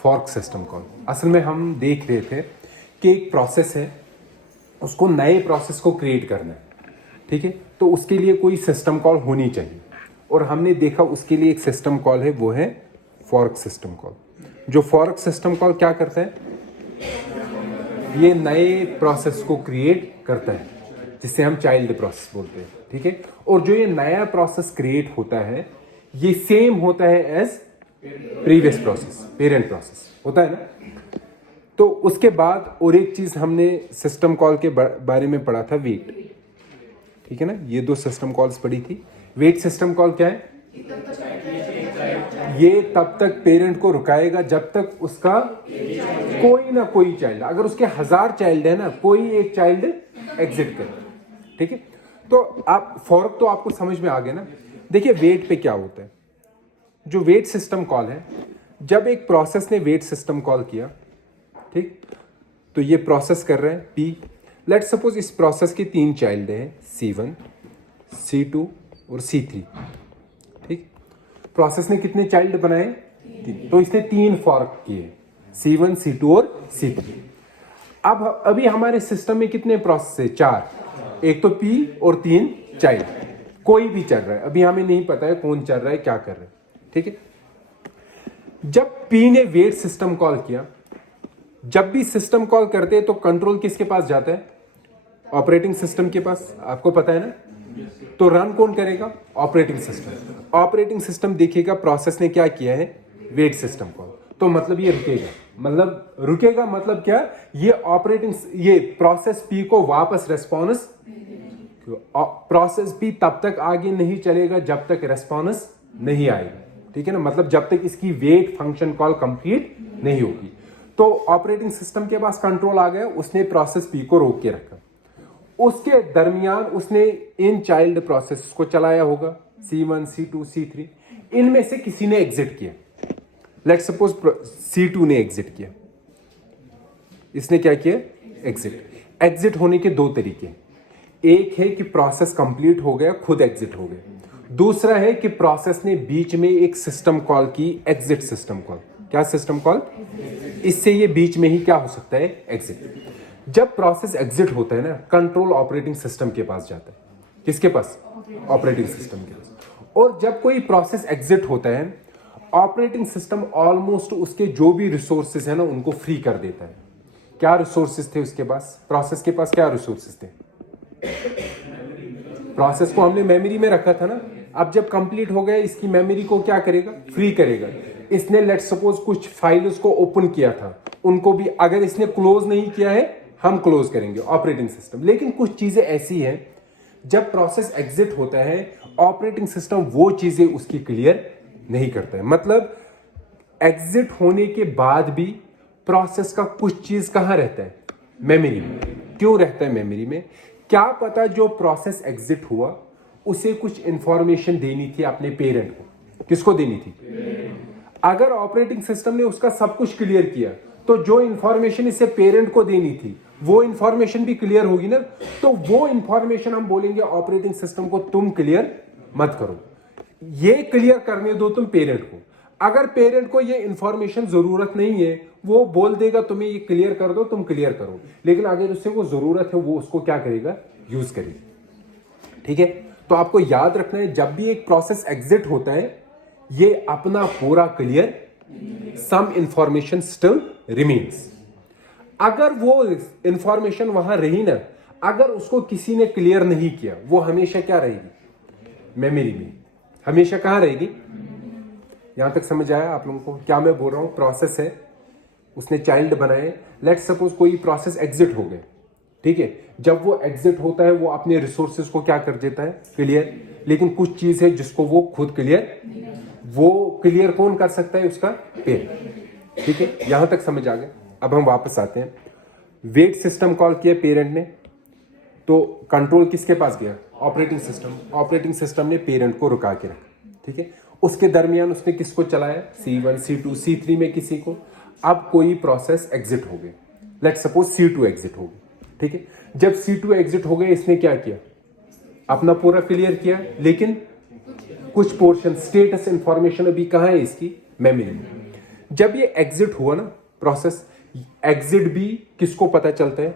Fork system call. असल में हम देख रहे थे कि एक प्रोसेस है, उसको नए प्रोसेस को क्रिएट करना है, ठीक है, तो उसके लिए कोई सिस्टम कॉल होनी चाहिए, और हमने देखा उसके लिए एक सिस्टम कॉल है, वो है फॉर्क सिस्टम कॉल। जो फॉर्क सिस्टम कॉल क्या करता है, ये नए प्रोसेस को क्रिएट करता है, जिसे हम चाइल्ड प्रोसेस बोलते हैं, ठीक है। और जो ये नया प्रोसेस क्रिएट होता है, ये सेम होता है as previous process, parent process होता है ना। तो उसके बाद और एक चीज हमने सिस्टम कॉल के बारे में पढ़ा था, वेट, ठीक है ना। ये दो सिस्टम कॉल्स पढ़ी थी। वेट सिस्टम कॉल क्या है, ये तब तक पेरेंट को रुकाएगा जब तक उसका कोई ना कोई चाइल्ड, अगर उसके 1000 चाइल्ड है ना, कोई एक चाइल्ड एग्जिट करे, ठीक है। तो आप फॉर्क तो आपको समझ में आ गया ना। देखिए वेट पे क्या होता है, जो वेट सिस्टम कॉल है, जब एक प्रोसेस ने वेट सिस्टम कॉल किया, ठीक, तो ये प्रोसेस कर रहे हैं पी। लेट सपोज इस प्रोसेस के 3 चाइल्ड हैं, C1, C2 और C3, ठीक। प्रोसेस ने कितने चाइल्ड बनाए, 3, तो इसने 3 फॉर्क किए, C1, C2 और C3। अब अभी हमारे सिस्टम में कितने प्रोसेस है, 4, एक तो P और 3 चाइल्ड, कोई भी चल रहा है, अभी हमें नहीं पता है कौन चल रहा है, क्या कर रहा है, ठीक है। जब P ने वेट सिस्टम कॉल किया, जब भी सिस्टम कॉल करते हैं तो कंट्रोल किसके पास जाता है, ऑपरेटिंग सिस्टम के पास, आपको पता है ना। तो रन कौन करेगा, ऑपरेटिंग सिस्टम। ऑपरेटिंग सिस्टम देखेगा प्रोसेस ने क्या किया है, वेट सिस्टम कॉल, तो मतलब ये रुकेगा, मतलब क्या, ये प्रोसेस पी को वापस रेस्पॉन्स, प्रोसेस पी तब तक आगे नहीं चलेगा जब तक रेस्पॉन्स नहीं आएगा, ठीक है ना, मतलब जब तक इसकी वेट फंक्शन कॉल कंप्लीट नहीं होगी। तो ऑपरेटिंग सिस्टम के पास कंट्रोल आ गया, उसने प्रोसेस पी को रोक के रखा। उसके दरमियान उसने इन चाइल्ड प्रोसेस को चलाया होगा, C1, C2, C3, इनमें से किसी ने एग्जिट किया। लेट्स सपोज C2 ने एग्जिट किया, इसने क्या किया, एग्जिट होने के 2 तरीके, एक है कि प्रोसेस कंप्लीट हो गया, खुद एग्जिट हो गया। दूसरा है कि प्रोसेस ने बीच में एक सिस्टम कॉल की, एग्जिट सिस्टम कॉल। क्या सिस्टम कॉल, इससे ये बीच में ही क्या हो सकता है, एग्जिट। जब प्रोसेस एग्जिट होता है ना, कंट्रोल ऑपरेटिंग सिस्टम के पास जाता है, किसके पास, ऑपरेटिंग सिस्टम के पास। और जब कोई प्रोसेस एग्जिट होता है, ऑपरेटिंग सिस्टम ऑलमोस्ट उसके जो भी रिसोर्सेज है ना, उनको फ्री कर देता है। क्या रिसोर्सेज थे उसके पास, प्रोसेस के पास क्या रिसोर्सेज थे, प्रोसेस को हमने मेमोरी में रखा था ना। अब जब कंप्लीट हो गया, इसकी मेमोरी को क्या करेगा, फ्री करेगा। इसने लेट सपोज कुछ फाइल्स को ओपन किया था, उनको भी अगर इसने क्लोज नहीं किया है, हम क्लोज करेंगे, ऑपरेटिंग सिस्टम। लेकिन कुछ चीजें ऐसी हैं, जब प्रोसेस एग्जिट होता है, ऑपरेटिंग सिस्टम वो चीजें उसकी क्लियर नहीं करता है। मतलब एग्जिट होने के बाद भी प्रोसेस का कुछ चीज कहां रहता है, मेमोरी में। क्यों रहता है मेमोरी में, क्या पता जो प्रोसेस एग्जिट हुआ उसे कुछ इंफॉर्मेशन देनी थी अपने पेरेंट को। किसको देनी थी, अगर ऑपरेटिंग सिस्टम ने उसका सब कुछ क्लियर किया, तो जो इंफॉर्मेशन इसे पेरेंट को देनी थी, वो इंफॉर्मेशन भी क्लियर होगी ना। तो वो इंफॉर्मेशन हम बोलेंगे ऑपरेटिंग सिस्टम को, तुम क्लियर मत करो, ये क्लियर करने दो तुम पेरेंट को। अगर पेरेंट को ये इंफॉर्मेशन जरूरत नहीं है, वो बोल देगा तुम्हें ये क्लियर कर दो, तुम क्लियर करो। लेकिन अगर उससे वो जरूरत है, वो उसको क्या करेगा, यूज करेगा, ठीक है। तो आपको याद रखना है, जब भी एक प्रोसेस एग्जिट होता है, ये अपना पूरा clear, some information still remains. अगर वो इंफॉर्मेशन वहां रही ना, अगर उसको किसी ने क्लियर नहीं किया, वो हमेशा क्या रहेगी, मेमोरी में, हमेशा कहां रहेगी। यहां तक समझ आया आप लोगों को क्या मैं बोल रहा हूं। प्रोसेस है, उसने चाइल्ड बनाए, लेट्स सपोज कोई प्रोसेस एग्जिट हो गए, ठीक है। जब वो एग्जिट होता है, वो अपने रिसोर्सेज को क्या कर देता है, क्लियर। लेकिन कुछ चीज है जिसको वो खुद क्लियर, वो क्लियर कौन कर सकता है, उसका पेरेंट, ठीक है। यहां तक समझ आ गया। अब हम वापस आते हैं, वेट सिस्टम कॉल किया पेरेंट ने, तो कंट्रोल किसके पास गया, ऑपरेटिंग सिस्टम। ऑपरेटिंग सिस्टम ने पेरेंट को रुका के रखा, ठीक है। उसके दरमियान उसने किसको चलाया, C1, C2, C3 में किसी को। अब कोई प्रोसेस एग्जिट हो गई, लेट्स सपोज C2 एग्जिट हो गई, ठीक है। जब C2 एग्जिट हो गए, इसने क्या किया, अपना पूरा क्लियर किया, लेकिन कुछ पोर्शन, स्टेटस इंफॉर्मेशन अभी कहां है इसकी, मेमोरी में। जब ये एग्जिट हुआ ना प्रोसेस, एग्जिट भी किसको पता चलता है?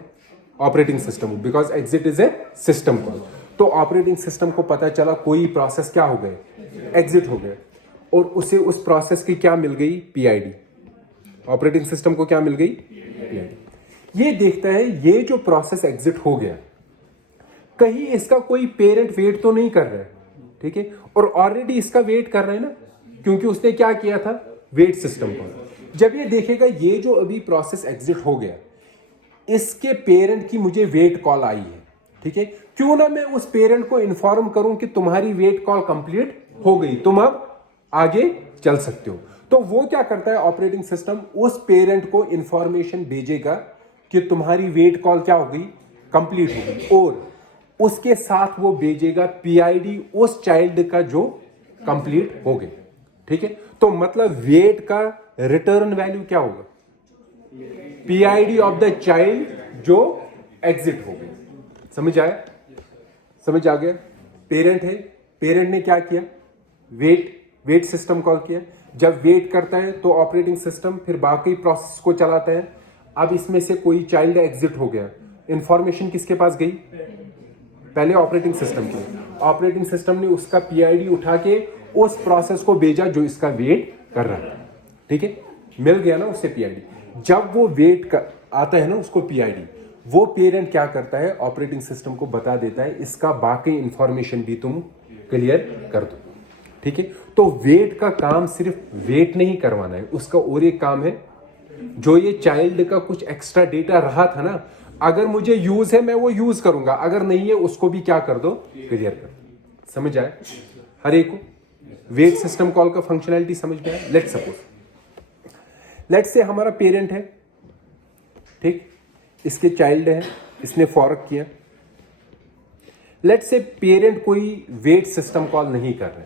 Operating system, because exit is a system call. तो ऑपरेटिंग सिस्टम को पता चला कोई प्रोसेस क्या हो गए, एग्जिट हो गया, और उसे उस प्रोसेस की क्या मिल गई? पीआईडी। ऑपरेटिंग सिस्टम को क्या मिल गई? पीआईडी। ये देखता है ये जो प्रोसेस एग्जिट हो गया, कहीं इसका कोई पेरेंट वेट तो नहीं कर रहा है, ठीक है, और ऑलरेडी इसका वेट कर रहे हैं ना, क्योंकि उसने क्या किया था? Wait system call. जब ये देखेगा ये जो अभी प्रोसेस एग्जिट हो गया, इसके पेरेंट की मुझे वेट कॉल आई है, ठीक है, क्यों ना मैं उस पेरेंट को इन्फॉर्म करूं कि तुम्हारी वेट कॉल कंप्लीट हो गई, तुम अब आगे चल सकते हो। तो वो क्या करता है ऑपरेटिंग सिस्टम? उस पेरेंट को इंफॉर्मेशन भेजेगा कि तुम्हारी वेट कॉल क्या हो गई? कंप्लीट हो गई, और उसके साथ वो भेजेगा पीआईडी उस चाइल्ड का जो कंप्लीट हो गया, ठीक है। तो मतलब वेट का रिटर्न वैल्यू क्या होगा? पीआईडी ऑफ द चाइल्ड जो एग्जिट हो गया। समझ आया? समझ आ गया? पेरेंट है, पेरेंट ने क्या किया? वेट सिस्टम कॉल किया। जब वेट करता है तो ऑपरेटिंग सिस्टम फिर बाकी प्रोसेस को चलाता है। अब इसमें से कोई चाइल्ड एग्जिट हो गया, इंफॉर्मेशन किसके पास गई? पहले ऑपरेटिंग सिस्टम की। ऑपरेटिंग सिस्टम ने उसका पीआईडी उठा के उस प्रोसेस को भेजा जो इसका वेट कर रहा है, ठीक है, मिल गया ना उससे पीआईडी। जब वो वेट कर आता है ना उसको पीआईडी, वो पेरेंट क्या करता है? ऑपरेटिंग सिस्टम को बता देता है इसका बाकी इंफॉर्मेशन भी तुम क्लियर कर दो, ठीक है। तो वेट का काम सिर्फ वेट नहीं करवाना है, उसका और एक काम है, जो ये चाइल्ड का कुछ एक्स्ट्रा डेटा रहा था ना, अगर मुझे यूज है मैं वो यूज करूंगा, अगर नहीं है उसको भी क्या कर दो? क्लियर कर दो। समझ आए हर एक को? वेट सिस्टम कॉल का फंक्शनैलिटी समझ में आया? लेट्स से हमारा पेरेंट है, ठीक, इसके चाइल्ड है, इसने फॉरक किया। लेट्स से पेरेंट कोई वेट सिस्टम कॉल नहीं कर रहे,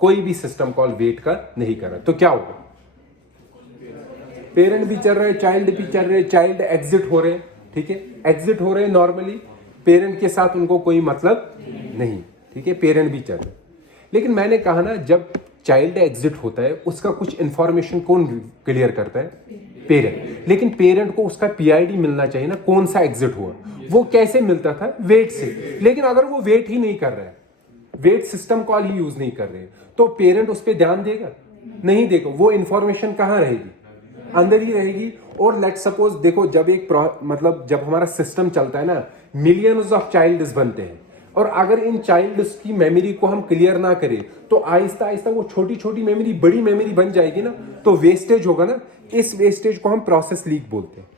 कोई भी सिस्टम कॉल वेट का नहीं कर रहा, तो क्या होगा? पेरेंट भी चल रहे, चाइल्ड भी चल रहे, चाइल्ड एग्जिट हो रहे, ठीक है, एग्जिट हो रहे नॉर्मली, पेरेंट के साथ उनको कोई मतलब नहीं, ठीक है, पेरेंट भी चल रहे। लेकिन मैंने कहा ना, जब चाइल्ड एग्जिट होता है उसका कुछ इंफॉर्मेशन कौन क्लियर करता है? पेरेंट। लेकिन पेरेंट को उसका पीआईडी मिलना चाहिए ना, कौन सा एग्जिट हुआ। वो कैसे मिलता था? वेट से। लेकिन अगर वो वेट ही नहीं कर रहा है, वेट सिस्टम कॉल ही यूज नहीं कर रहे, तो पेरेंट उस पर ध्यान देगा? नहीं देगा। वो इंफॉर्मेशन कहां रहेगी? अंदर ही रहेगी। और लेट सपोज देखो, जब एक मतलब जब हमारा सिस्टम चलता है ना, मिलियंस ऑफ चाइल्ड्स बनते हैं, और अगर इन चाइल्ड्स की मेमोरी को हम क्लियर ना करें तो आहिस्ता आहिस्ता वो छोटी छोटी मेमोरी बड़ी मेमोरी बन जाएगी ना, तो वेस्टेज होगा ना। इस वेस्टेज को हम प्रोसेस लीक बोलते हैं।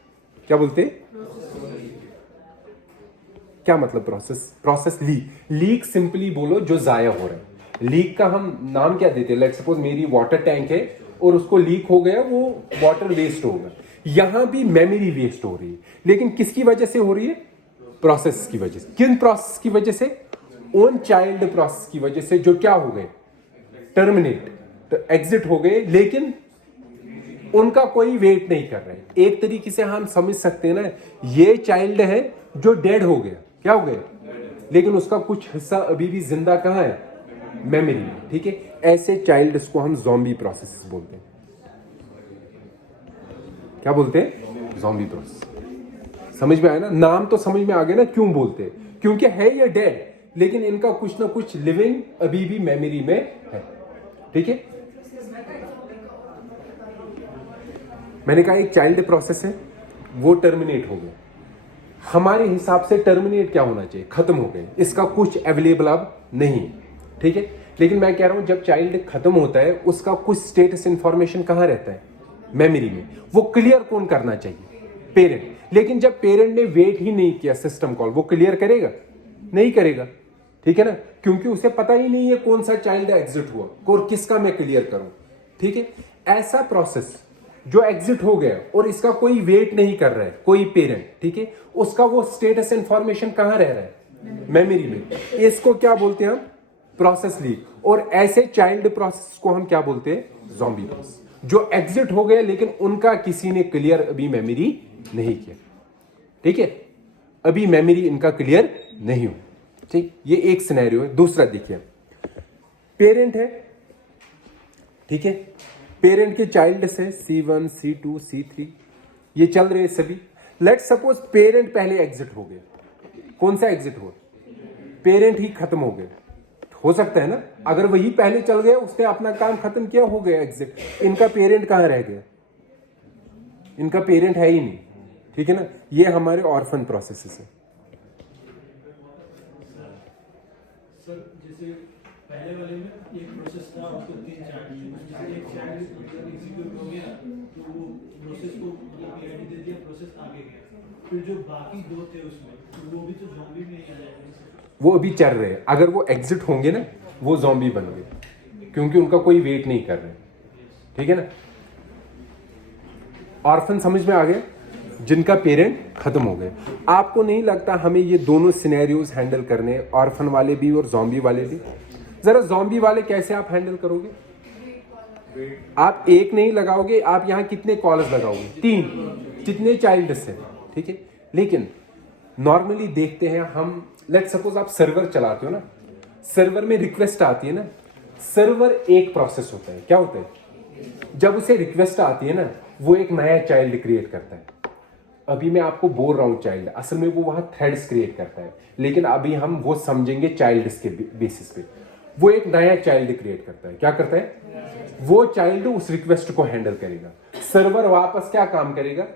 क्या बोलते हैं? क्या मतलब प्रोसेस लीक सिंपली बोलो जो जाया हो रहा है। लीक का हम नाम क्या देते हैं? लेट्स सपोज मेरी वाटर टैंक है और उसको लीक हो गया, वो वाटर वेस्ट होगा। यहां भी मेमोरी वेस्ट हो रही है, लेकिन किसकी वजह से हो रही है? प्रोसेस की वजह से। किन प्रोसेस की वजह से? उन चाइल्ड प्रोसेस की वजह से जो क्या हो गए? टर्मिनेट, तो एग्जिट हो गए, लेकिन उनका कोई वेट नहीं कर रहे। एक तरीके से हम समझ सकते हैं ना, ये चाइल्ड है जो डेड हो गया, क्या हो गया, लेकिन उसका कुछ हिस्सा अभी भी जिंदा कहां है? मेमोरी में, ठीक है। ऐसे चाइल्ड को हम ज़ॉम्बी प्रोसेस बोलते हैं। क्या बोलते हैं? Zombie process. समझ में आया ना? नाम तो समझ में आ गया ना क्यों बोलते हैं? क्योंकि है ये डेड, लेकिन इनका कुछ ना कुछ लिविंग अभी भी मेमोरी में है, ठीक है। मैंने कहा एक चाइल्ड प्रोसेस है, वो टर्मिनेट हो गया। हमारे हिसाब से टर्मिनेट क्या होना चाहिए? खत्म हो गए, इसका कुछ अवेलेबल अब नहीं, ठीक है। लेकिन मैं कह रहा हूं जब चाइल्ड खत्म होता है उसका कुछ स्टेटस इंफॉर्मेशन कहां रहता है? मेमोरी में। वो क्लियर कौन करना चाहिए? पेरेंट। लेकिन जब पेरेंट ने वेट ही नहीं किया सिस्टम कॉल, वो क्लियर करेगा? नहीं करेगा, ठीक है ना, क्योंकि उसे पता ही नहीं है कौन सा चाइल्ड एग्जिट हुआ और किसका मैं क्लियर करूं, ठीक है। ऐसा प्रोसेस जो एग्जिट हो गया और इसका कोई वेट नहीं कर रहा है कोई पेरेंट, ठीक है, उसका वो स्टेटस इंफॉर्मेशन कहां रह रहा है? मेमोरी में। इसको क्या बोलते हैं हम? Process leak. और ऐसे चाइल्ड प्रोसेस को हम क्या बोलते हैं? Zombie process. जो एग्जिट हो गए लेकिन उनका किसी ने क्लियर अभी मेमोरी नहीं किया, ठीक है, अभी मेमोरी इनका क्लियर नहीं हो, ठीक। ये एक सिनेरियो है। दूसरा देखिए, पेरेंट है, ठीक है, पेरेंट के चाइल्ड से C1, C2, C3 ये चल रहे हैं सभी। लेट सपोज पेरेंट पहले एग्जिट हो गए। कौन सा एग्जिट हुआ? पेरेंट ही खत्म हो गए। हो सकता है ना, अगर वही पहले चल गया, उसने अपना काम खत्म किया, हो गया एग्जिट। इनका पेरेंट कहाँ रह गया? इनका पेरेंट है ही नहीं, ठीक है ना। ये हमारे ऑर्फन प्रोसेसेस है। सर जैसे पहले वाले में एक प्रोसेस था, उसको 3 चाइल्ड थे, जैसे एक चाइल्ड एग्जीक्यूट हो गया तो वो प्रोसेस को मतलब पीआईडी दे दिया, प्रोसेस आगे गया। फिर जो बाकी 2 थे उसमें, तो वो भी तो ज़ॉम्बी में ही आ जाएंगे। वो अभी चल रहे हैं। अगर वो एग्जिट होंगे ना, वो ज़ॉम्बी बन गए, क्योंकि उनका कोई वेट नहीं कर रहे, ठीक है ना। ऑर्फन समझ में आ गया, जिनका पेरेंट खत्म हो गए। आपको नहीं लगता हमें ये दोनों सिनेरियोज हैंडल करने, ऑर्फन वाले भी और ज़ॉम्बी वाले भी? जरा ज़ॉम्बी वाले कैसे आप हैंडल करोगे? आप एक नहीं लगाओगे, आप यहां कितने कॉल्स लगाओगे? 3। कितने चाइल्ड से, ठीक है। लेकिन नॉर्मली देखते हैं हम, लेट सपोज आप सर्वर चलाते हो ना, सर्वर में रिक्वेस्ट आती है ना, सर्वर एक प्रोसेस होता है। क्या होता है? जब उसे रिक्वेस्ट आती है ना, वो एक नया चाइल्ड क्रिएट करता है। अभी मैं आपको बोल रहा हूं चाइल्ड, असल में वो वहां थ्रेड्स क्रिएट करता है, लेकिन अभी हम वो समझेंगे चाइल्ड के बेसिस पे। वो एक नया चाइल्ड क्रिएट करता है। क्या करता है? वो चाइल्ड उस रिक्वेस्ट को हैंडल करेगा। सर्वर वापस क्या काम करेगा?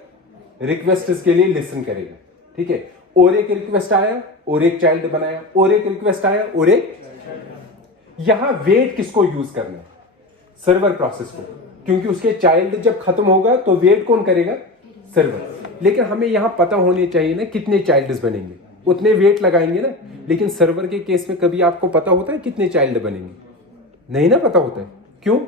रिक्वेस्ट के लिए लिसन करेगा, ठीक है। और एक रिक्वेस्ट आया और एक चाइल्ड बनाया, और एक रिक्वेस्ट आया और एक। यहां वेट किसको यूज करना है? सर्वर प्रोसेस को, क्योंकि उसके चाइल्ड जब खत्म होगा तो वेट कौन करेगा? सर्वर। लेकिन हमें यहां पता होने चाहिए ना कितने चाइल्ड्स बनेंगे, उतने वेट लगाएंगे ना। लेकिन सर्वर के केस में कभी आपको पता होता है कितने चाइल्ड बनेंगे? नहीं ना पता होता है। क्यों?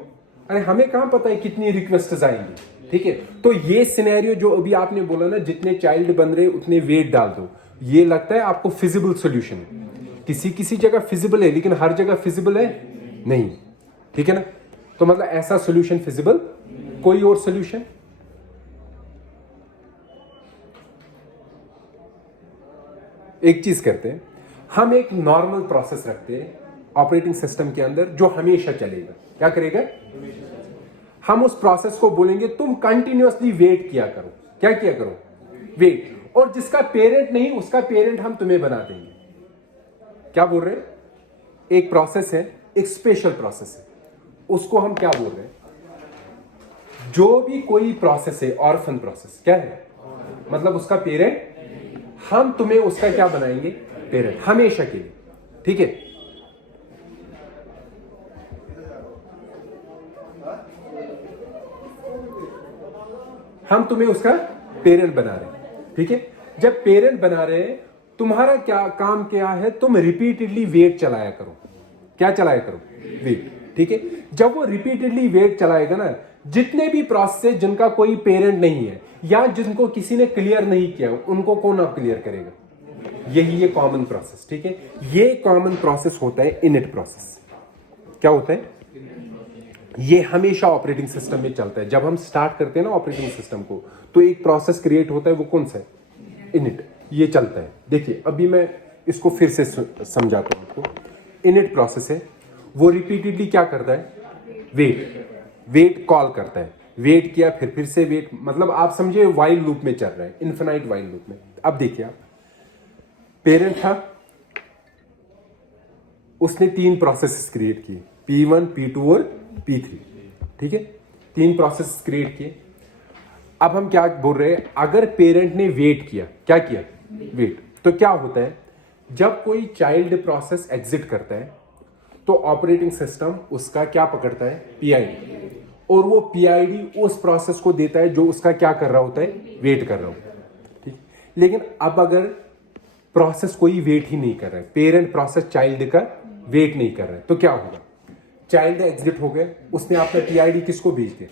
अरे हमें कहां पता है कितनी रिक्वेस्ट्स आएंगी, ठीक है। तो ये सिनेरियो जो अभी आपने बोला ना, जितने चाइल्ड बन रहे उतने वेट डाल दो, ये लगता है आपको फिजिबल सॉल्यूशन है। किसी किसी जगह फिजिबल है, लेकिन हर जगह फिजिबल है नहीं, ठीक है ना। तो मतलब ऐसा सॉल्यूशन फिजिबल, कोई और सॉल्यूशन? एक चीज करते हैं, हम एक नॉर्मल प्रोसेस रखते हैं ऑपरेटिंग सिस्टम के अंदर जो हमेशा चलेगा। क्या करेगा? हम उस प्रोसेस को बोलेंगे तुम कंटिन्यूअसली वेट किया करो। क्या किया करो? वेट। और जिसका पेरेंट नहीं, उसका पेरेंट हम तुम्हें बना देंगे। क्या बोल रहे हैं? एक प्रोसेस है, एक स्पेशल प्रोसेस है, उसको हम क्या बोल रहे हैं? जो भी कोई प्रोसेस है, ऑर्फन प्रोसेस, क्या है? मतलब उसका पेरेंट, हम तुम्हें उसका क्या बनाएंगे? पेरेंट, हमेशा के लिए, ठीक है। हम तुम्हें उसका पेरेंट बना रहे हैं, ठीक है। जब पेरेंट बना रहे हैं, तुम्हारा क्या काम क्या है? तुम रिपीटेडली वेट चलाया करो। क्या चलाया करो? वेट, ठीक है। जब वो रिपीटेडली वेट चलाएगा ना, जितने भी प्रोसेस जिनका कोई पेरेंट नहीं है या जिनको किसी ने क्लियर नहीं किया, उनको कौन आप क्लियर करेगा? यही ये कॉमन प्रोसेस, ठीक है। ये कॉमन प्रोसेस होता है इनिट प्रोसेस। क्या होता है? ये हमेशा ऑपरेटिंग सिस्टम में चलता है। जब हम स्टार्ट करते हैं ना ऑपरेटिंग सिस्टम को, तो एक प्रोसेस क्रिएट होता है, वो कौन सा है? इनिट। ये चलता है। देखिए अभी मैं इसको फिर से समझाता हूं आपको। इनिट प्रोसेस है, वो रिपीटेडली क्या करता है? वेट कॉल करता है। वेट किया, फिर से वेट, मतलब आप समझिए वाइल लूप में चल रहा है, इन्फिनाइट वाइल लूप में। अब देखिए आप, पेरेंट था, उसने 3 प्रोसेसेस क्रिएट किए, P1, P2 और P3, ठीक है। 3 प्रोसेस क्रिएट किए। अब हम क्या बोल रहे हैं? अगर पेरेंट ने वेट किया, क्या किया? वेट। तो क्या होता है? जब कोई चाइल्ड प्रोसेस एग्जिट करता है, तो ऑपरेटिंग सिस्टम उसका क्या पकड़ता है? पीआईडी। और वो पीआईडी उस प्रोसेस को देता है जो उसका क्या कर रहा होता है? वेट कर रहा होता है, ठीक। लेकिन अब अगर प्रोसेस कोई वेट ही नहीं कर रहा है, पेरेंट प्रोसेस चाइल्ड का वेट नहीं कर रहा है, तो क्या होगा? चाइल्ड एग्जिट हो गए, उसने आपका पीआईडी किसको भेज दिया?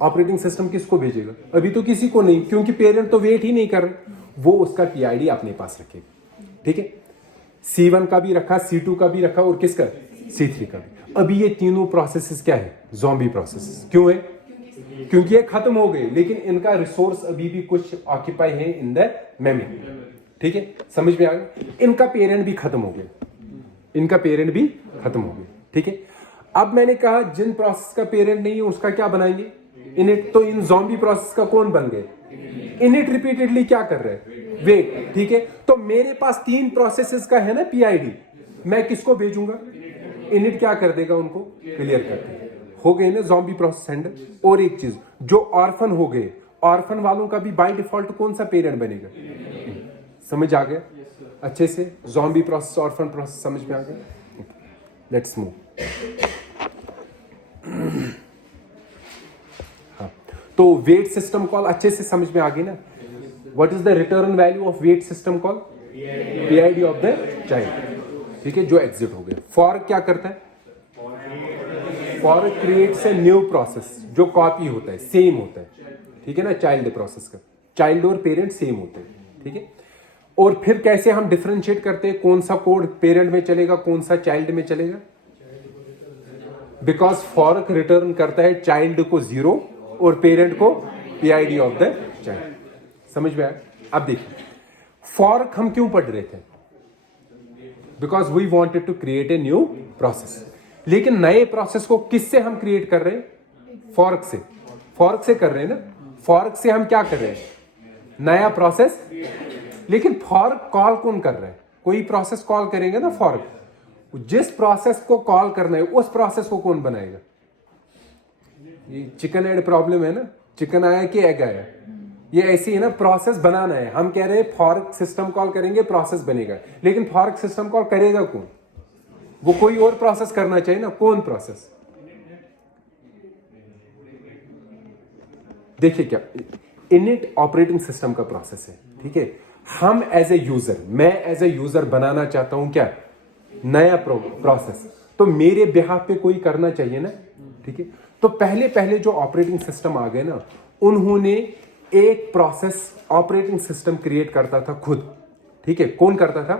ऑपरेटिंग सिस्टम किसको भेजेगा? अभी तो किसी को नहीं, क्योंकि पेरेंट तो वेट ही नहीं कर रहे। वो उसका पीआईडी अपने पास रखेगा, ठीक है। C1 का भी रखा, C2 का भी रखा, और किसका? C3 का भी। अभी ये तीनों प्रोसेसेस क्या है? Zombie processes. क्यों है? क्योंकि ये खत्म हो गए, लेकिन इनका रिसोर्स अभी भी कुछ ऑक्यूपाई है इन द मेमोरी, ठीक है। समझ में आ गया? इनका पेरेंट भी खत्म हो गया, इनका पेरेंट भी खत्म हो गया, ठीक है। अब मैंने कहा जिन प्रोसेस का पेरेंट नहीं है उसका क्या बनाएंगे, इनिट। तो इन ज़ॉम्बी प्रोसेस का कौन बन गए, इनिट। रिपीटेडली क्या कर रहे हैं, वेट, ठीक है। तो मेरे पास 3 प्रोसेसेस का है ना पीआईडी, मैं किसको भेजूंगा, इनिट क्या कर देगा, उनको क्लियर कर देगा। हो गए ना ज़ॉम्बी प्रोसेस हैंडल। और एक चीज, जो ऑर्फन हो गए, ऑर्फन वालों का भी बाय डिफॉल्ट कौन सा पेरेंट बनेगा, समझ आ गया अच्छे से। ज़ॉम्बी प्रोसेस, ऑर्फन प्रोसेस समझ में आ गया। Let's move. हाँ, तो वेट सिस्टम कॉल अच्छे से समझ में आ गई ना। What is the return value of wait system call, PID of the child, ठीक है, जो एग्जिट हो गया। फॉर क्या करता है, for creates a new process, जो कॉपी होता है, सेम होता है, ठीक है ना, चाइल्ड प्रोसेस का। चाइल्ड और पेरेंट सेम होते हैं, ठीक है। और फिर कैसे हम डिफरेंशिएट करते हैं, कौन सा कोड पेरेंट में चलेगा, कौन सा चाइल्ड में चलेगा। बिकॉज फॉर्क रिटर्न करता है चाइल्ड को 0 और पेरेंट को पीआईडी ऑफ द चाइल्ड। समझ में आया। अब देखिए फॉर्क हम क्यों पढ़ रहे थे, because we wanted to create a new process. लेकिन नए प्रोसेस को किससे हम क्रिएट कर रहे हैं, फॉर्क से। फॉर्क से कर रहे हैं ना, फॉर्क से हम क्या कर रहे हैं, नया प्रोसेस। लेकिन फॉर्क कॉल कौन कर रहा है, कोई प्रोसेस कॉल करेंगे ना फॉर्क, जिस प्रोसेस को कॉल करना है उस प्रोसेस को कौन बनाएगा। ये चिकन एग प्रॉब्लम है ना, चिकन आया कि एग आया, ये ऐसी है ना, प्रोसेस बनाना है। हम कह रहे हैं फॉर्क सिस्टम कॉल करेंगे प्रोसेस बनेगा, लेकिन फॉर्क सिस्टम कॉल करेगा कौन, वो कोई और प्रोसेस करना चाहिए ना, कौन प्रोसेस। देखिए क्या, इनिट ऑपरेटिंग सिस्टम का प्रोसेस है, ठीक है। हम एज ए यूजर, मैं एज ए यूजर बनाना चाहता हूं क्या, नया प्रोसेस, तो मेरे बिहाफ पे कोई करना चाहिए ना, ठीक है। तो पहले पहले जो ऑपरेटिंग सिस्टम आ गए ना, उन्होंने एक प्रोसेस ऑपरेटिंग सिस्टम क्रिएट करता था खुद, ठीक है। कौन करता था,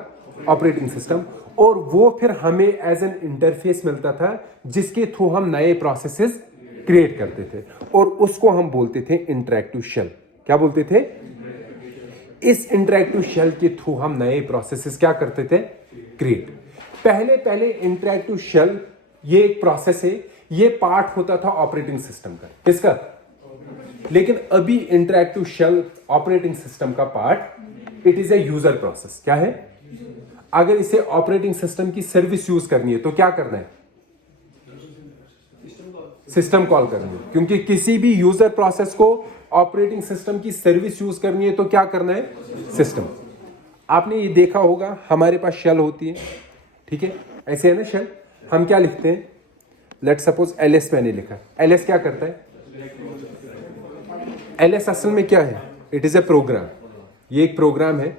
ऑपरेटिंग सिस्टम। और वो फिर हमें एज एन इंटरफेस मिलता था जिसके थ्रू हम नए प्रोसेसेस क्रिएट करते थे, और उसको हम बोलते थे इंटरैक्टिव शेल। क्या बोलते थे, इस इंटरैक्टिव शेल के थ्रू हम नए प्रोसेसेस क्या करते थे, क्रिएट। पहले पहले इंटरैक्टिव शेल ये एक प्रोसेस है, ये पार्ट होता था ऑपरेटिंग सिस्टम का, किसका। लेकिन अभी इंटरैक्टिव शेल ऑपरेटिंग सिस्टम का part, it is a user process. क्या है, अगर इसे ऑपरेटिंग सिस्टम की सर्विस यूज करनी है तो क्या करना है, सिस्टम कॉल करनी है। क्योंकि किसी भी यूजर प्रोसेस को ऑपरेटिंग सिस्टम की सर्विस यूज करनी है तो क्या करना है, सिस्टम। आपने ये देखा होगा, हमारे पास शेल होती है, ठीक है, ऐसे है ना शेल। हम क्या लिखते हैं, लेट सपोज एलएस मैंने लिखा, एलएस क्या करता है, एलएस असल में क्या है, इट इज ए प्रोग्राम। ये एक प्रोग्राम है,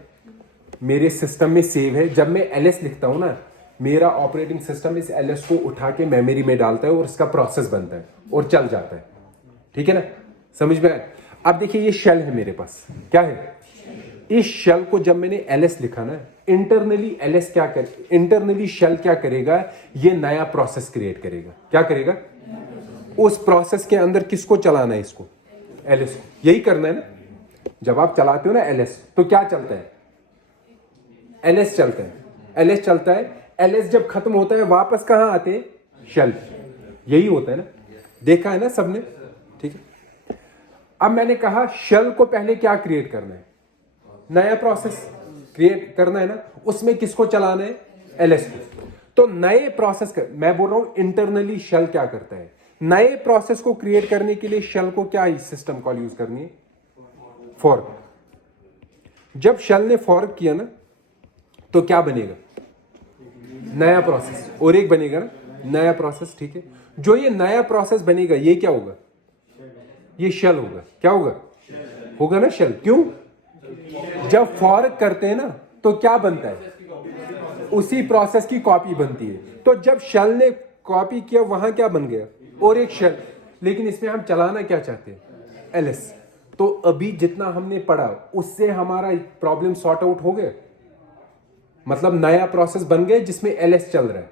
मेरे सिस्टम में सेव है। जब मैं एलएस लिखता हूं ना, मेरा ऑपरेटिंग सिस्टम इस एलएस को उठा के मेमोरी में डालता है और इसका प्रोसेस बनता है और चल जाता है, ठीक है ना, समझ में आया। अब देखिए ये शेल है मेरे पास, क्या है, इस शेल को जब मैंने एलएस लिखा ना, इंटरनली एलएस क्या कर, इंटरनली शेल क्या करेगा, ये नया प्रोसेस क्रिएट करेगा। क्या करेगा, उस प्रोसेस के अंदर किसको चलाना है, इसको, एलएस को। यही करना है ना, जब आप चलाते हो ना एलएस, तो क्या चलता है, एलएस चलता है, एलएस चलता है। एलएस जब खत्म होता है वापस कहां आते हैं, शेल। यही होता है ना, देखा है ना सबने, ठीक है। अब मैंने कहा शेल को पहले क्या क्रिएट करना है, नया प्रोसेस क्रिएट करना है ना, उसमें किसको चलाना है, एलएस को। तो नए प्रोसेस का मैं बोल रहा हूं, इंटरनली शेल क्या करता है, नए प्रोसेस को क्रिएट करने के लिए शेल को क्या सिस्टम कॉल यूज करनी है, फॉर्क। जब शेल ने फॉर्क किया ना, तो क्या बनेगा, नया प्रोसेस, और एक बनेगा ना, नया प्रोसेस, ठीक है। जो ये नया प्रोसेस बनेगा, ये क्या होगा, ये शेल होगा। क्या होगा, होगा ना शेल। क्यों, जब फॉर्क करते हैं ना, तो क्या बनता है, उसी प्रोसेस की कॉपी बनती है। तो जब शेल ने कॉपी किया, वहां क्या बन गया, और एक शेल। लेकिन इसमें हम चलाना क्या चाहते हैं, एलएस। तो अभी जितना हमने पढ़ा उससे हमारा प्रॉब्लम सॉर्ट आउट हो गया, मतलब नया प्रोसेस बन गया जिसमें एलएस चल रहा है।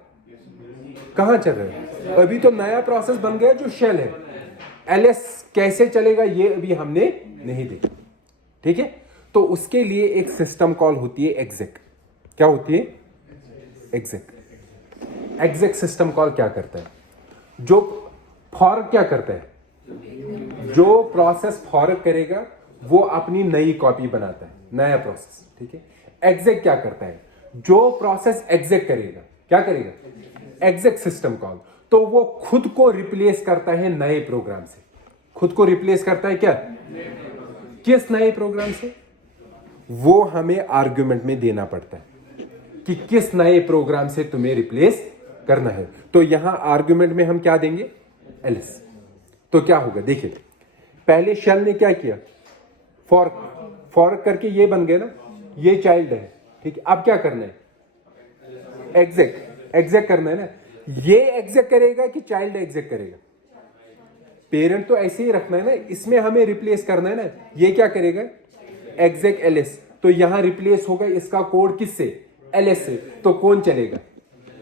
कहां चल रहा है, अभी तो नया प्रोसेस बन गया जो शेल है। एलएस कैसे चलेगा ये अभी हमने नहीं देखा, ठीक है। तो उसके लिए एक सिस्टम कॉल होती है एग्जेक। क्या होती है, एग्जेक। एग्जेक सिस्टम कॉल क्या करता है, जो फॉरक क्या करता है, जो प्रोसेस फॉरक करेगा वो अपनी नई कॉपी बनाता है, नया प्रोसेस, ठीक है। एग्जेक क्या करता है, जो प्रोसेस एग्जेक करेगा, क्या करेगा, एग्जेक सिस्टम कॉल, तो वो खुद को रिप्लेस करता है नए प्रोग्राम से। खुद को रिप्लेस करता है क्या, किस नए प्रोग्राम से, वो हमें आर्गुमेंट में देना पड़ता है कि किस नए प्रोग्राम से तुम्हें रिप्लेस करना है। तो यहां आर्गुमेंट में हम क्या देंगे, एल्स। तो क्या होगा, देखिए पहले शेल ने क्या किया, फॉरक करके ये बन गया ना, ये चाइल्ड है, ठीक है। अब क्या करना है, एग्जेक करना है ना। ये एग्जेक करेगा कि चाइल्ड एग्जेक करेगा, पेरेंट तो ऐसे ही रखना है ना, इसमें हमें रिप्लेस करना है ना। ये क्या करेगा, एग्जेक एलएस, तो यहां रिप्लेस होगा इसका कोड किससे, एलएस से, तो कौन चलेगा,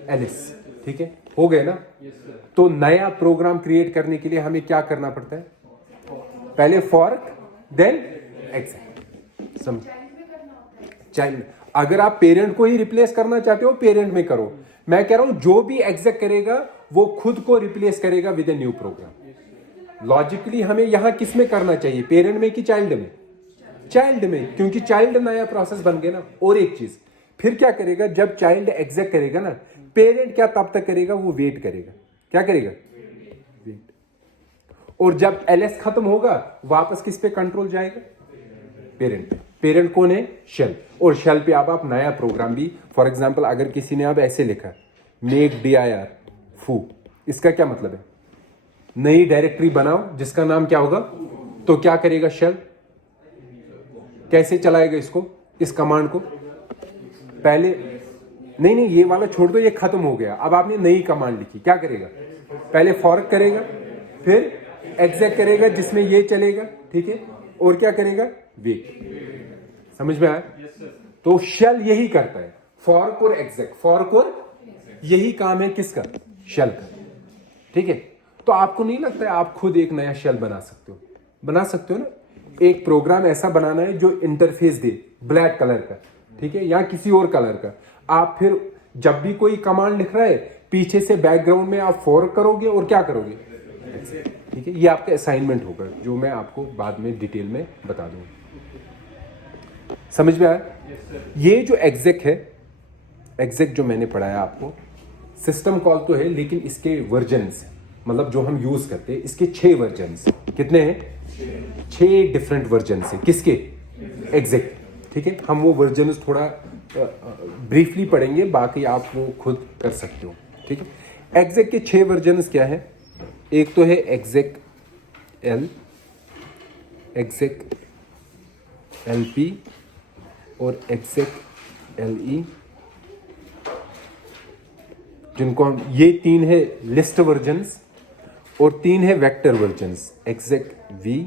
एलएस, ठीक है, हो गए ना। तो नया प्रोग्राम क्रिएट करने के लिए हमें क्या करना पड़ता है, पहले फॉरक देन एग्जेक। समझ, चाइल्ड, अगर आप पेरेंट को ही रिप्लेस करना चाहते हो पेरेंट में करो, मैं कह रहा हूं जो भी एग्जेक करेगा वो खुद को रिप्लेस करेगा with a new program. Logically हमें यहां किस में करना चाहिए, पेरेंट में कि चाइल्ड में, चाइल्ड में, क्योंकि चाइल्ड नया प्रोसेस बन गया ना। और एक चीज, फिर क्या करेगा, जब चाइल्ड एग्जेक करेगा ना, पेरेंट क्या तब तक करेगा, वो वेट करेगा, क्या करेगा, वेट। और जब एलएस खत्म होगा वापस किस पे कंट्रोल जाएगा, पेरेंट पे। पेरेंट कौन है, शेल, और शेल पे आप नया प्रोग्राम भी, फॉर एग्जांपल अगर किसी ने अब ऐसे लिखा मेक dir foo, इसका क्या मतलब है, नई डायरेक्टरी बनाओ जिसका नाम क्या होगा, तो क्या करेगा शेल, कैसे चलाएगा इसको, इस कमांड को, पहले नहीं ये वाला छोड़ दो, ये खत्म हो गया, अब आपने नई कमांड लिखी, क्या करेगा, पहले फॉरक करेगा, फिर एग्जेक करेगा जिसमें ये चलेगा, ठीक है, और क्या करेगा, वेट। समझ में आया। तो शेल यही करता है, फॉरक और एग्जेक, फॉरक और यही काम है किसका, शेल का, ठीक है। तो आपको नहीं लगता है आप खुद एक नया शेल बना सकते हो, बना सकते हो ना। एक प्रोग्राम ऐसा बनाना है जो इंटरफेस दे ब्लैक कलर का, ठीक है, या किसी और कलर का। आप फिर जब भी कोई कमांड लिख रहा है पीछे से बैकग्राउंड में आप फॉरक करोगे और क्या करोगे, ठीक है। ये आपका असाइनमेंट होगा जो मैं आपको बाद में डिटेल में बता दूंगा। समझ में आया। ये जो एग्जेक है, एग्जेक जो मैंने पढ़ाया आपको, सिस्टम कॉल तो है लेकिन इसके वर्जन्स, मतलब जो हम यूज करते हैं, इसके 6 वर्जन्स, कितने हैं, 6 डिफरेंट वर्जन्स है किसके, एग्जेक, ठीक है। हम वो वर्जन्स थोड़ा ब्रीफली पढ़ेंगे, बाकी आप वो खुद कर सकते हो, ठीक है। एग्जेक के 6 वर्जन्स क्या है, एक तो है एग्जेक एल, एग्जेक एलपी और एग्जेक एलई, जिनको हम, ये 3 है लिस्ट वर्जन्स और 3 है वेक्टर वर्जन्स, एग्जेक वी,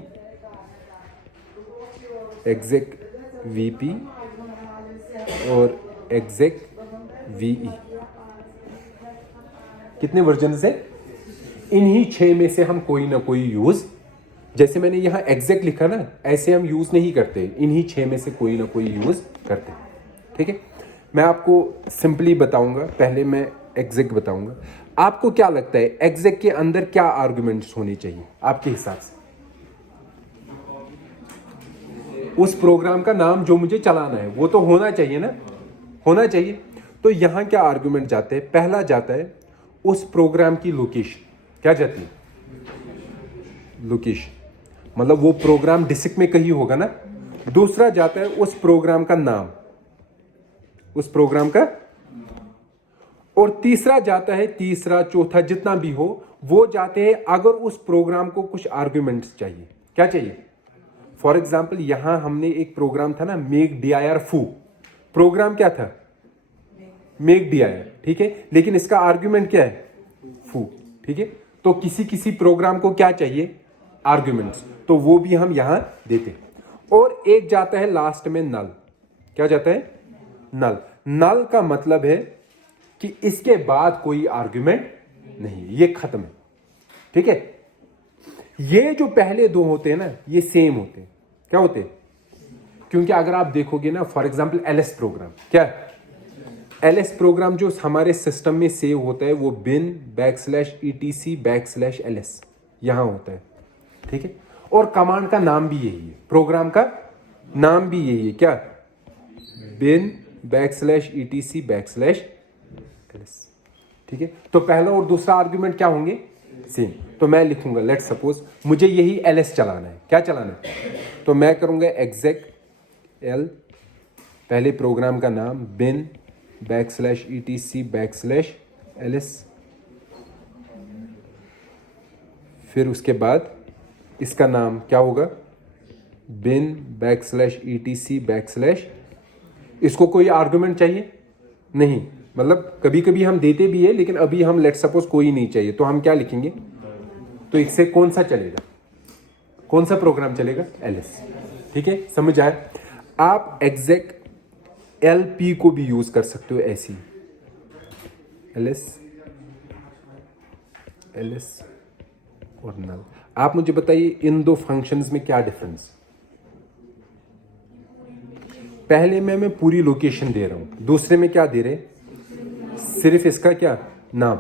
एग्जेक वीपी और एग्जेक वीई। कितने वर्जन्स है, इन्हीं 6 में से हम कोई ना कोई यूज, जैसे मैंने यहां एग्जेक्ट लिखा ना, ऐसे हम यूज नहीं करते, इन्हीं 6 में से कोई ना कोई यूज करते, ठीक है। मैं आपको सिंपली बताऊंगा, पहले मैं एग्जेक्ट बताऊंगा। आपको क्या लगता है एग्जेक्ट के अंदर क्या आर्गुमेंट्स होने चाहिए आपके हिसाब से, उस प्रोग्राम का नाम जो मुझे चलाना है वो तो होना चाहिए ना, होना चाहिए। तो यहां क्या आर्गुमेंट जाते हैं, पहला जाता है उस प्रोग्राम की लोकेशन, क्या जाती है, लोकेशन, मतलब वो प्रोग्राम डिस्क में कहीं होगा ना। दूसरा जाता है उस प्रोग्राम का नाम, उस प्रोग्राम का, और तीसरा जाता है, तीसरा चौथा जितना भी हो, वो जाते हैं अगर उस प्रोग्राम को कुछ आर्गुमेंट्स चाहिए, क्या चाहिए। फॉर एग्जाम्पल यहां हमने एक प्रोग्राम था ना, मेक dir foo, प्रोग्राम क्या था, मेक dir, ठीक है, लेकिन इसका आर्गुमेंट क्या है, foo, ठीक है। तो किसी किसी प्रोग्राम को क्या चाहिए, आर्गुमेंट्स, तो वो भी हम यहां देते हैं। और एक जाता है लास्ट में नल, क्या जाता है, नल। नल का मतलब है कि इसके बाद कोई आर्गुमेंट नहीं, ये खत्म है, ठीक है। ये जो पहले 2 होते हैं ना, ये सेम होते हैं, क्या होते हैं, क्योंकि अगर आप देखोगे ना, फॉर एग्जांपल एलएस प्रोग्राम क्या है, ls प्रोग्राम जो हमारे सिस्टम में सेव होता है वो bin /etc/ls यहां होता है, ठीक है। और कमांड का नाम भी यही है, प्रोग्राम का नाम भी यही है, क्या, bin /etc/ls, ठीक है। तो पहला और दूसरा आर्गुमेंट क्या होंगे, सेम। तो मैं लिखूंगा लेट सपोज मुझे यही ls चलाना है, क्या चलाना है, तो मैं करूंगा exec l, पहले प्रोग्राम का नाम bin /etc/ls, फिर उसके बाद इसका नाम क्या होगा, bin /etc/, इसको कोई आर्गुमेंट चाहिए नहीं, मतलब कभी कभी हम देते भी है लेकिन अभी हम लेट सपोज कोई नहीं चाहिए, तो हम क्या लिखेंगे, तो इससे कौन सा चलेगा, कौन सा प्रोग्राम चलेगा, ls, ठीक है, समझ आया। आप exec lp को भी यूज कर सकते हो ऐसी, ls और null। आप मुझे बताइए इन दो फंक्शंस में क्या डिफरेंस, पहले में मैं पूरी लोकेशन दे रहा हूं, दूसरे में क्या दे रहे, सिर्फ इसका क्या नाम।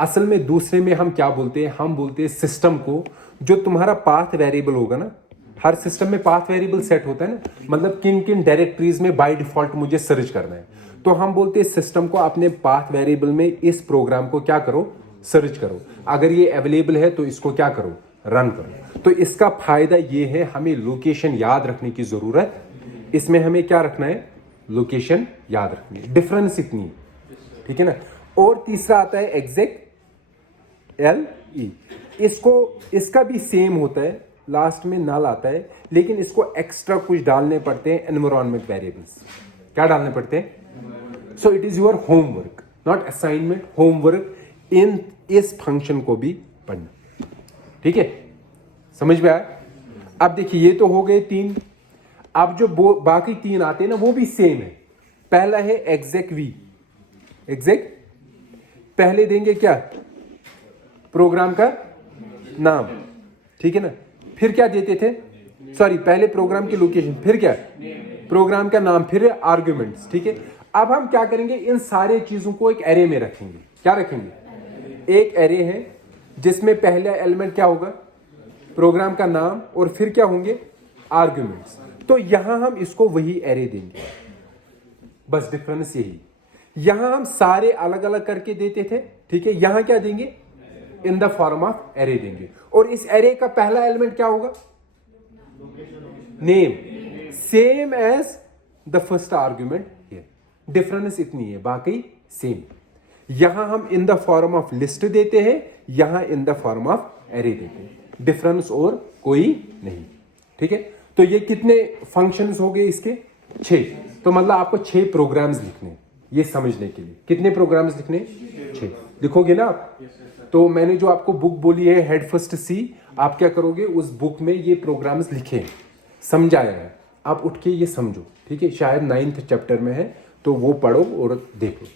असल में दूसरे में हम क्या बोलते हैं, हम बोलते हैं सिस्टम को, जो तुम्हारा पाथ वेरिएबल होगा ना, हर सिस्टम में पाथ वेरिएबल सेट होता है ना, मतलब किन किन डायरेक्टरीज में बाय डिफॉल्ट मुझे सर्च करना है, तो हम बोलते हैं सिस्टम को अपने पाथ वेरिएबल में इस प्रोग्राम को क्या करो, सर्च करो, अगर ये अवेलेबल है तो इसको क्या करो, रन करो। तो इसका फायदा ये है, हमें लोकेशन याद रखने की जरूरत, इसमें हमें क्या रखना है, लोकेशन याद रखनी है, डिफरेंस इतनी है, ठीक है ना। और तीसरा आता है exec le, इसका भी सेम होता है, लास्ट में null आता है, लेकिन इसको एक्स्ट्रा कुछ डालने पड़ते हैं, एनवायरमेंट वेरिएबल्स, क्या डालने पड़ते हैं, so it is your homework, not assignment, homework in इस फंक्शन को भी पढ़ना, ठीक है, समझ में आया। अब देखिए ये तो हो गए तीन, अब जो बाकी तीन आते हैं ना वो भी सेम है। पहला है exec v, exec पहले देंगे क्या, प्रोग्राम का नाम, ठीक है ना, फिर क्या देते थे, सॉरी पहले प्रोग्राम की लोकेशन, फिर क्या, प्रोग्राम का नाम, फिर आर्ग्यूमेंट्स, ठीक है। अब हम क्या करेंगे, इन सारे चीजों को एक एरे में रखेंगे, क्या रखेंगे, एक एरे है जिसमें पहला एलिमेंट क्या होगा, प्रोग्राम का नाम, और फिर क्या होंगे, आर्ग्यूमेंट्स। तो यहां हम इसको वही एरे देंगे, बस डिफरेंस यही, यहां हम सारे अलग अलग करके देते थे, ठीक है, यहां क्या देंगे, in the form of array देंगे। और इस एरे का पहला एलिमेंट क्या होगा, name, same as the first argument here, difference इतनी है, बाकी सेम। यहां हम in the form of list देते हैं, यहां in the form of array देते हैं, डिफरेंस और कोई नहीं, ठीक है। तो ये कितने फंक्शंस हो गए इसके, 6। तो मतलब आपको 6 प्रोग्राम्स लिखने हैं, ये समझने के लिए कितने प्रोग्राम्स लिखने, 6 लिखोगे ना आप। तो मैंने जो आपको बुक बोली है हेड फर्स्ट सी, आप क्या करोगे, उस बुक में ये प्रोग्राम्स लिखे, समझाया है, आप उठ के ये समझो, ठीक है, शायद 9th चैप्टर में है, तो वो पढ़ो और देखो,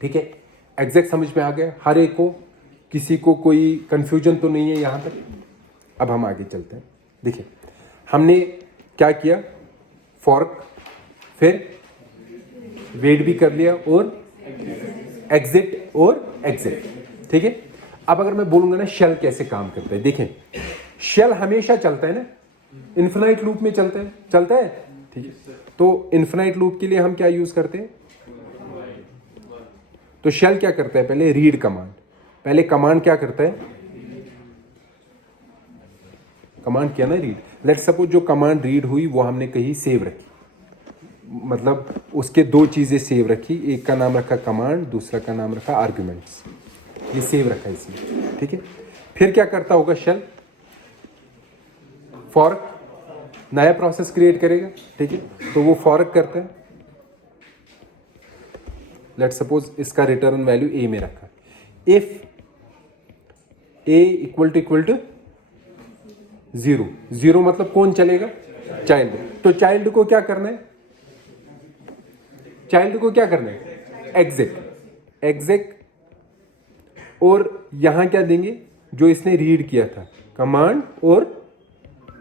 ठीक है। एग्जैक्ट समझ में आ गया हर एक को, किसी को कोई कंफ्यूजन तो नहीं है यहां तक। अब हम आगे चलते हैं, देखिए हमने क्या किया, फॉर्क, फिर वेट भी कर लिया, और एग्जिट और एग्जिट, ठीक है। अब अगर मैं बोलूंगा ना शेल कैसे काम करता है, देखें शेल हमेशा चलता है ना, इन्फिनाइट लूप में चलता है, ठीक है। तो इन्फिनाइट लूप के लिए हम क्या यूज करते हैं, तो शेल क्या करता है, पहले रीड कमांड, पहले कमांड क्या करता है, कमांड किया ना रीड, लेट सपोज जो कमांड रीड हुई वो हमने कहीं सेव रखी, मतलब उसके 2 चीजें सेव रखी, एक का नाम रखा कमांड, दूसरा का नाम रखा आर्ग्यूमेंट्स, ये सेव रखा इसमें, ठीक है। फिर क्या करता होगा शेल, फॉर्क, नया प्रोसेस क्रिएट करेगा, ठीक है, तो वो फॉर्क करता है, लेट सपोज इसका रिटर्न वैल्यू ए में रखा, इफ ए इक्वल टू 0 मतलब कौन चलेगा, चाइल्ड। तो चाइल्ड को क्या करना है, एग्जिट, और यहां क्या देंगे, जो इसने रीड किया था, कमांड और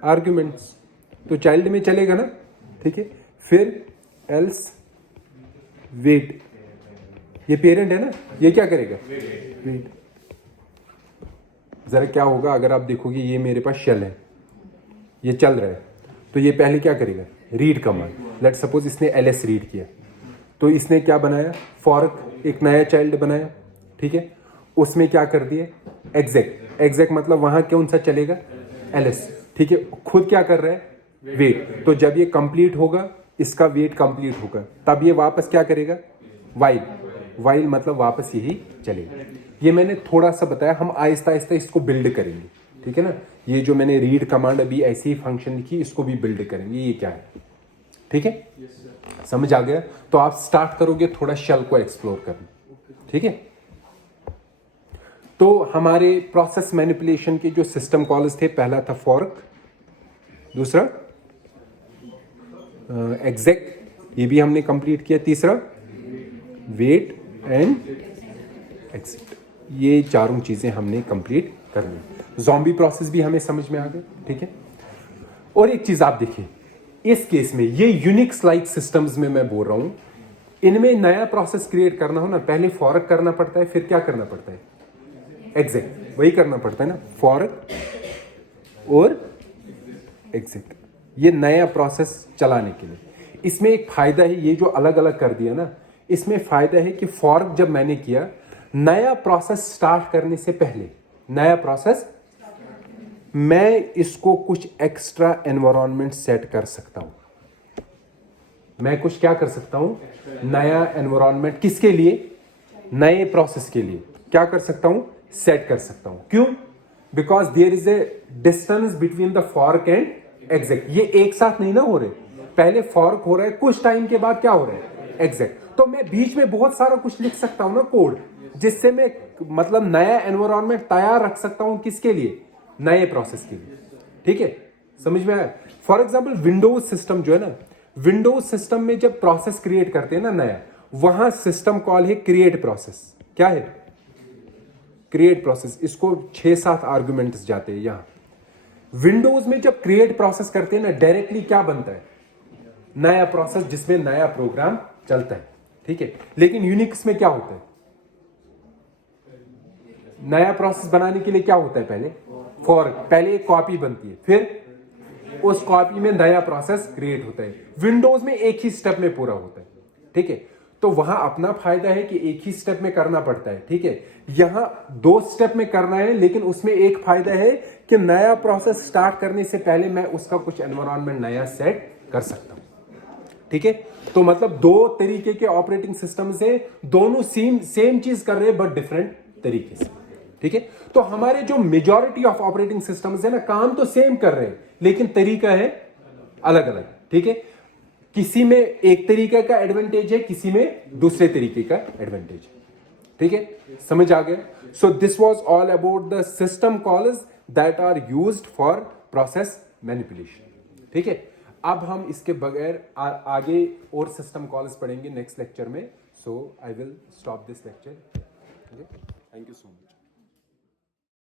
आर्ग्यूमेंट्स, तो चाइल्ड में चलेगा ना, ठीक है। फिर एल्स वेट, ये पेरेंट है ना, ये क्या करेगा, वेट। जरा क्या होगा अगर आप देखोगे ये मेरे पास शेल है, ये चल रहा है, तो ये पहले क्या करेगा, रीड कमांड। लेट सपोज इसने ls रीड किया, तो इसने क्या बनाया, फॉर्क एक नया चाइल्ड बनाया, ठीक है, उसमें क्या कर दिया, एग्जैक्ट। एग्जैक्ट मतलब वहां कौन सा चलेगा, ls, ठीक है। खुद क्या कर रहा है, वेट। तो जब ये कंप्लीट होगा, इसका वेट कंप्लीट होगा, तब ये वापस क्या करेगा, वाइल। वाइल मतलब वापस यही चलेगा। ये मैंने थोड़ा सा बताया, हम आहिस्ता आहिस्ता इसको बिल्ड करेंगे, ठीक है ना। ये जो मैंने रीड कमांड अभी ऐसी ही फंक्शन लिखी, इसको भी बिल्ड करेंगे। ये क्या है, ठीक है, समझ आ गया। तो आप स्टार्ट करोगे थोड़ा शेल को एक्सप्लोर करना, ठीक है। तो हमारे प्रोसेस मैनिपुलेशन के जो सिस्टम कॉल्स थे, पहला था फॉर्क, दूसरा एग्जैक्ट, ये भी हमने कंप्लीट किया, तीसरा वेट एंड एग्जिट। ये चारों चीजें हमने कंप्लीट करनी। ज़ॉम्बी प्रोसेस भी हमें समझ में आ गया, ठीक है। और एक चीज आप देखिए, इस केस में ये यूनिक्स लाइक सिस्टम्स में मैं बोल रहा हूं, इनमें नया प्रोसेस क्रिएट करना हो ना, पहले फॉर्क करना पड़ता है, फिर क्या करना पड़ता है, एग्जैक्ट। वही करना पड़ता है ना, फॉर्क और एग्जैक्ट, ये नया प्रोसेस चलाने के लिए। इसमें एक फायदा है, ये जो अलग अलग कर दिया ना, इसमें फायदा है कि फॉर्क जब मैंने किया, नया प्रोसेस स्टार्ट करने से पहले, नया प्रोसेस, मैं इसको कुछ एक्स्ट्रा एनवायरनमेंट सेट कर सकता हूं। मैं कुछ क्या कर सकता हूं, नया एनवायरनमेंट, किसके लिए, नए प्रोसेस के लिए क्या कर सकता हूं, सेट कर सकता हूं। क्यों, because there is a distance between the fork and exact. ये एक साथ नहीं ना हो रहे, पहले फॉर्क हो रहा है, कुछ टाइम के बाद क्या हो रहा है, एग्जैक्ट। तो मैं बीच में बहुत सारा कुछ लिख सकता हूं ना कोड, जिससे मैं मतलब नया एनवायरनमेंट तैयार रख सकता हूं, किसके लिए, नए प्रोसेस के लिए, ठीक है, समझ में आया। फॉर एग्जाम्पल विंडोज सिस्टम जो है ना, विंडोज सिस्टम में जब प्रोसेस क्रिएट करते हैं ना नया, वहां सिस्टम कॉल है क्रिएट प्रोसेस। क्या है, क्रिएट प्रोसेस। इसको 6-7 आर्गुमेंट्स जाते हैं यहां। विंडोज में जब क्रिएट प्रोसेस करते हैं ना, डायरेक्टली क्या बनता है, नया प्रोसेस जिसमें नया प्रोग्राम चलता है, ठीक है। लेकिन यूनिक्स में क्या होता है, नया प्रोसेस बनाने के लिए क्या होता है, पहले फॉर्क, पहले एक कॉपी बनती है, फिर उस कॉपी में नया प्रोसेस क्रिएट होता है। विंडोज में एक ही स्टेप में पूरा होता है, ठीक है। तो वहां अपना फायदा है कि एक ही स्टेप में करना पड़ता है, ठीक है। यहां 2 स्टेप में करना है, लेकिन उसमें एक फायदा है कि नया प्रोसेस स्टार्ट करने से पहले मैं उसका कुछ एनवायरनमेंट नया सेट कर सकता हूं, ठीक है। तो मतलब 2 तरीके के ऑपरेटिंग सिस्टम से, दोनों सेम चीज कर रहे हैं बट डिफरेंट तरीके से, ठीक है। तो हमारे जो मेजॉरिटी ऑफ ऑपरेटिंग सिस्टम्स है ना, काम तो सेम कर रहे हैं, लेकिन तरीका है अलग अलग, ठीक है। किसी में एक तरीके का एडवांटेज है, किसी में दूसरे तरीके का एडवांटेज है, ठीक है, समझ आ गया। So this was all about the system calls that are used for process manipulation, ठीक है। अब हम इसके बगैर आगे और सिस्टम कॉल्स पढ़ेंगे नेक्स्ट लेक्चर में। So I will stop this lecture, thank you so much.